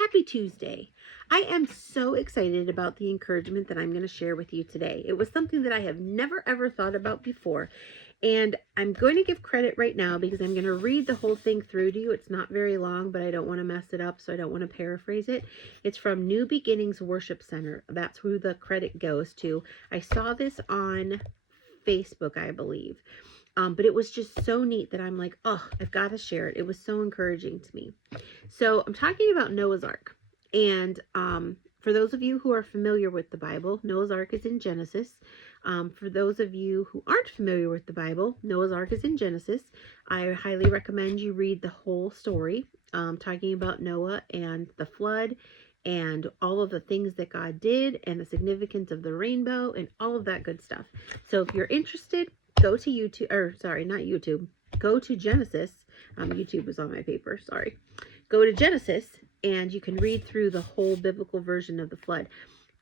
Happy Tuesday. I am so excited about the encouragement that I'm going to share with you today. It was something that I have never ever thought about before, and I'm going to give credit right now because I'm going to read the whole thing through to you. It's not very long, but I don't want to mess it up, so I don't want to paraphrase it. It's from New Beginnings Worship Center. That's who the credit goes to. I saw this on Facebook, I believe. But it was just so neat that I'm like, oh, I've got to share it. It was so encouraging to me. So I'm talking about Noah's Ark. And for those of you who are familiar with the Bible, Noah's Ark is in Genesis. For those of you who aren't familiar with the Bible, Noah's Ark is in Genesis. I highly recommend you read the whole story, talking about Noah and the flood and all of the things that God did and the significance of the rainbow and all of that good stuff. So if you're interested, go to YouTube, or sorry, not YouTube. Go to Genesis. YouTube was on my paper, sorry. Go to Genesis and you can read through the whole biblical version of the flood.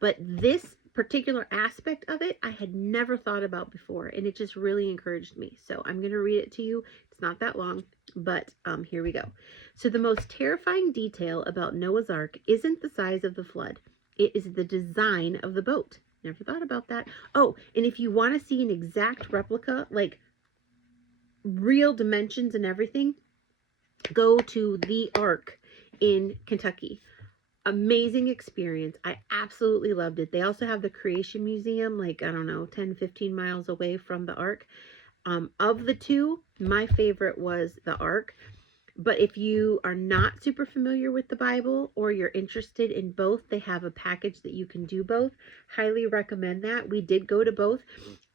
But this particular aspect of it, I had never thought about before, and it just really encouraged me. So I'm going to read it to you. It's not that long, but here we go. So the most terrifying detail about Noah's Ark isn't the size of the flood. It is the design of the boat. Never thought about that. Oh, and if you want to see an exact replica, like real dimensions and everything, go to the Ark in Kentucky. Amazing experience. I absolutely loved it. They also have the Creation Museum, like, I don't know, 10, 15 miles away from the Ark. Of the two, my favorite was the Ark. But if you are not super familiar with the Bible or you're interested in both, they have a package that you can do both. Highly recommend that. We did go to both.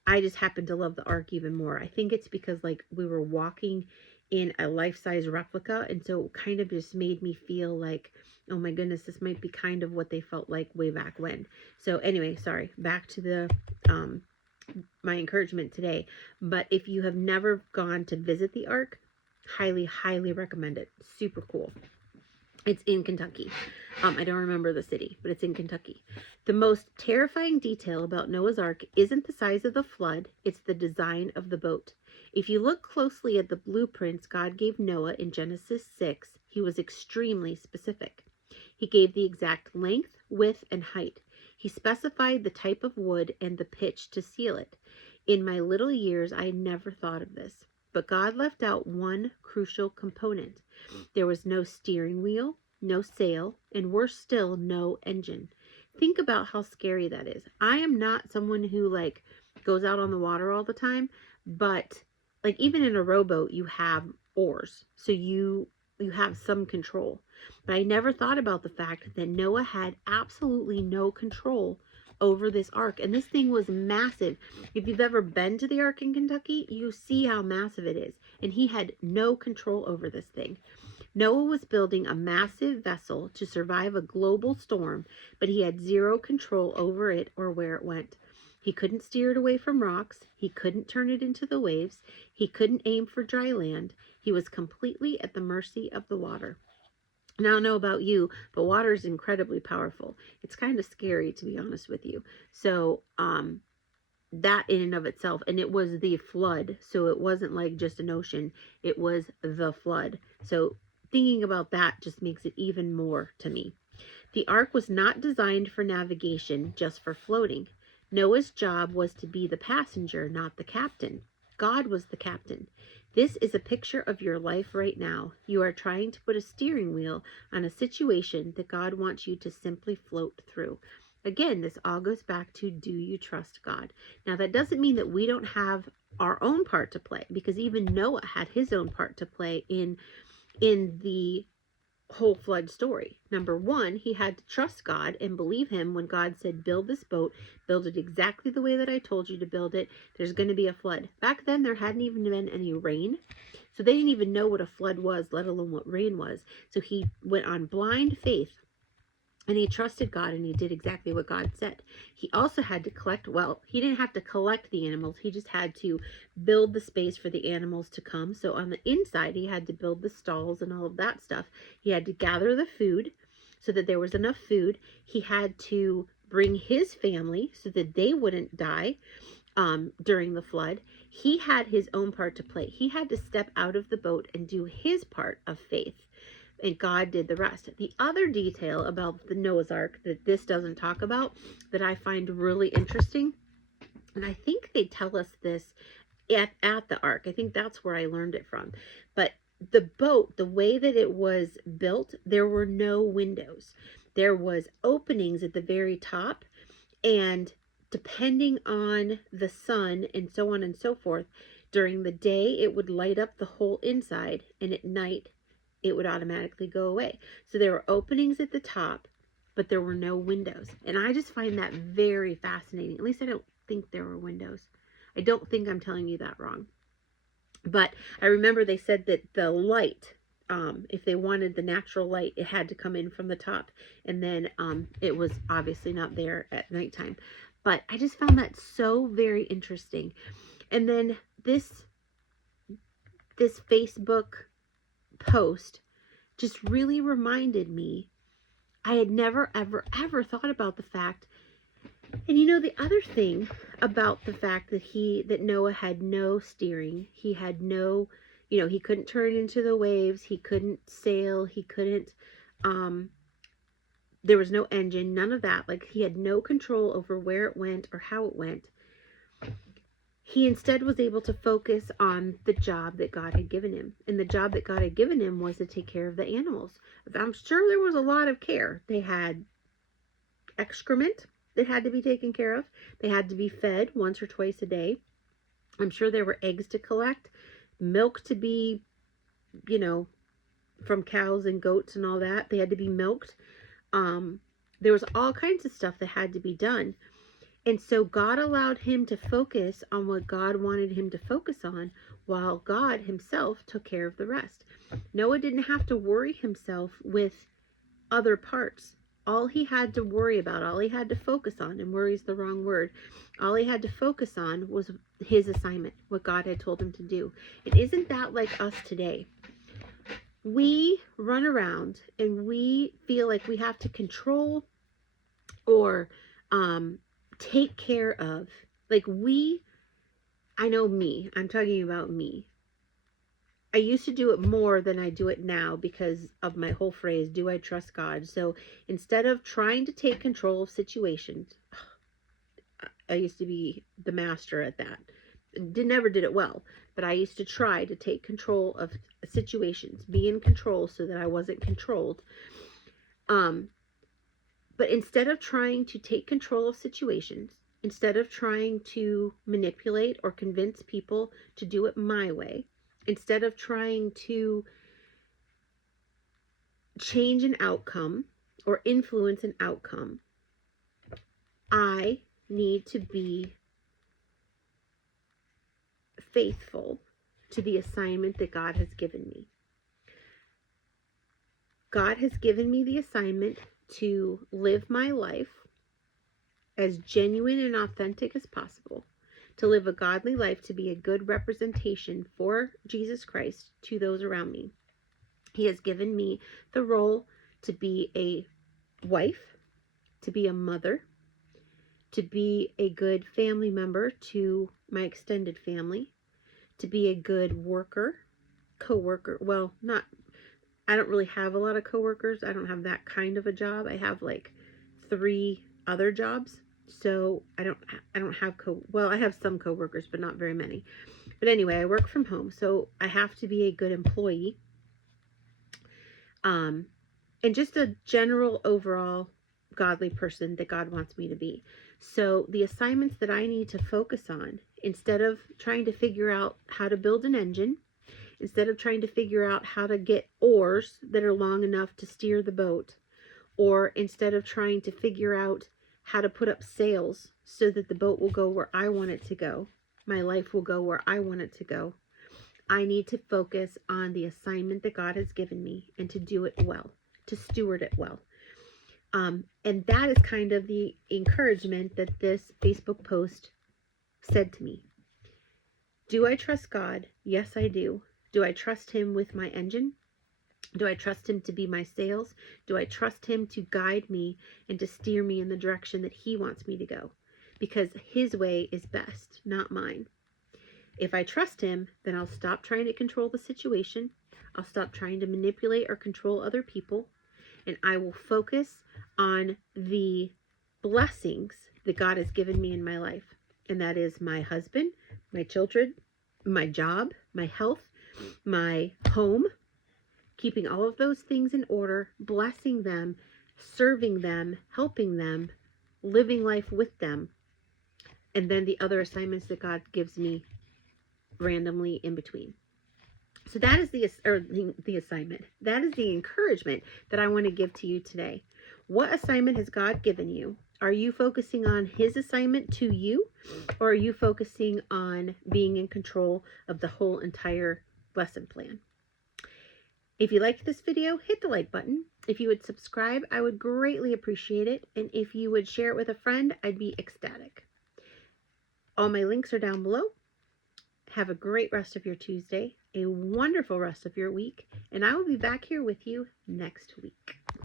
I just happen to love the Ark even more. I think it's because like we were walking in a life-size replica, and so it kind of just made me feel like, oh my goodness, this might be kind of what they felt like way back when. So anyway, sorry, back to the my encouragement today. But if you have never gone to visit the Ark, highly recommend it. Super cool. It's in Kentucky. I don't remember the city, but it's in Kentucky. The most terrifying detail about Noah's Ark isn't the size of the flood, it's the design of the boat. If you look closely at the blueprints God gave Noah in Genesis 6, he was extremely specific. He gave the exact length, width, and height. He specified the type of wood and the pitch to seal it. In my little years, I never thought of this. But God left out one crucial component. There was no steering wheel, no sail, and worse still, no engine. Think about how scary that is. I am not someone who like goes out on the water all the time, but like even in a rowboat, you have oars, so you have some control. But I never thought about the fact that Noah had absolutely no control over this Ark, and this thing was massive. If you've ever been to the Ark in Kentucky, you see how massive it is, and he had no control over this thing. Noah was building a massive vessel to survive a global storm, but he had zero control over it or where it went. He couldn't steer it away from rocks. He couldn't turn it into the waves. He couldn't aim for dry land. He was completely at the mercy of the water. Now, I don't know about you, but water is incredibly powerful. It's kind of scary, to be honest with you. So, that in and of itself, and it was the flood, so it wasn't like just an ocean. It was the flood. So, thinking about that just makes it even more to me. The Ark was not designed for navigation, just for floating. Noah's job was to be the passenger, not the captain. God was the captain. This is a picture of your life right now. You are trying to put a steering wheel on a situation that God wants you to simply float through. Again, this all goes back to, do you trust God? Now, that doesn't mean that we don't have our own part to play, because even Noah had his own part to play in the whole flood story. Number one, he had to trust God and believe him when God said, build this boat, build it exactly the way that I told you to build it. There's going to be a flood. Back then, there hadn't even been any rain, so they didn't even know what a flood was, let alone what rain was. So he went on blind faith, and he trusted God, and he did exactly what God said. He also had to collect, well, he didn't have to collect the animals. He just had to build the space for the animals to come. So on the inside, he had to build the stalls and all of that stuff. He had to gather the food so that there was enough food. He had to bring his family so that they wouldn't die during the flood. He had his own part to play. He had to step out of the boat and do his part of faith. and God did the rest. The other detail about the Noah's Ark that this doesn't talk about that I find really interesting, and I think they tell us this at the Ark. I think that's where I learned it from. But the boat, the way that it was built, there were no windows. There was openings at the very top, and depending on the sun and so on and so forth, during the day it would light up the whole inside, and at night it would automatically go away. So there were openings at the top, but there were no windows. And I just find that very fascinating. At least I don't think there were windows. I don't think I'm telling you that wrong. But I remember they said that the light, if they wanted the natural light, it had to come in from the top. And then it was obviously not there at nighttime. But I just found that so very interesting. And then this Facebook post just really reminded me, I had never, ever thought about the fact. And you know, the other thing about the fact that Noah had no steering, he had no, he couldn't turn into the waves, he couldn't sail, he couldn't, there was no engine, none of that. Like, he had no control over where it went or how it went. He instead was able to focus on the job that God had given him. And the job that God had given him was to take care of the animals. I'm sure there was a lot of care. They had excrement that had to be taken care of. They had to be fed once or twice a day. I'm sure there were eggs to collect, milk to be, from cows and goats and all that. They had to be milked. There was all kinds of stuff that had to be done. And so God allowed him to focus on what God wanted him to focus on, while God himself took care of the rest. Noah didn't have to worry himself with other parts. All he had to worry about, all he had to focus on, and worry is the wrong word, all he had to focus on was his assignment, what God had told him to do. And isn't that like us today? We run around and we feel like we have to control or take care of. Like, I know me, I'm talking about me. I used to do it more than I do it now because of my whole phrase, do I trust God? So instead of trying to take control of situations, I used to be the master at that. Never did it well, but I used to try to take control of situations, be in control so that I wasn't controlled. But instead of trying to take control of situations, instead of trying to manipulate or convince people to do it my way, instead of trying to change an outcome or influence an outcome, I need to be faithful to the assignment that God has given me. God has given me the assignment to live my life as genuine and authentic as possible, to live a godly life, to be a good representation for Jesus Christ to those around me. He has given me the role to be a wife, to be a mother, to be a good family member to my extended family, to be a good worker, co-worker. Well, I don't really have a lot of coworkers. I don't have that kind of a job. I have like 3 other jobs. So I don't have I have some coworkers, but not very many. But anyway, I work from home, so I have to be a good employee. And just a general overall godly person that God wants me to be. So the assignments that I need to focus on, instead of trying to figure out how to build an engine, instead of trying to figure out how to get oars that are long enough to steer the boat, or instead of trying to figure out how to put up sails so that the boat will go where I want it to go, my life will go where I want it to go, I need to focus on the assignment that God has given me and to do it well, to steward it well. And that is kind of the encouragement that this Facebook post said to me. Do I trust God? Yes, I do. Do I trust him with my engine? Do I trust him to be my sails? Do I trust him to guide me and to steer me in the direction that he wants me to go? Because his way is best, not mine. If I trust him, then I'll stop trying to control the situation. I'll stop trying to manipulate or control other people, and I will focus on the blessings that God has given me in my life. And that is my husband, my children, my job, my health, my home, keeping all of those things in order, blessing them, serving them, helping them, living life with them, and then the other assignments that God gives me randomly in between. So that is the assignment. That is the encouragement that I want to give to you today. What assignment has God given you? Are you focusing on his assignment to you, or are you focusing on being in control of the whole entire lesson plan? If you liked this video, hit the like button. If you would subscribe, I would greatly appreciate it. And if you would share it with a friend, I'd be ecstatic. All my links are down below. Have a great rest of your Tuesday, a wonderful rest of your week, and I will be back here with you next week.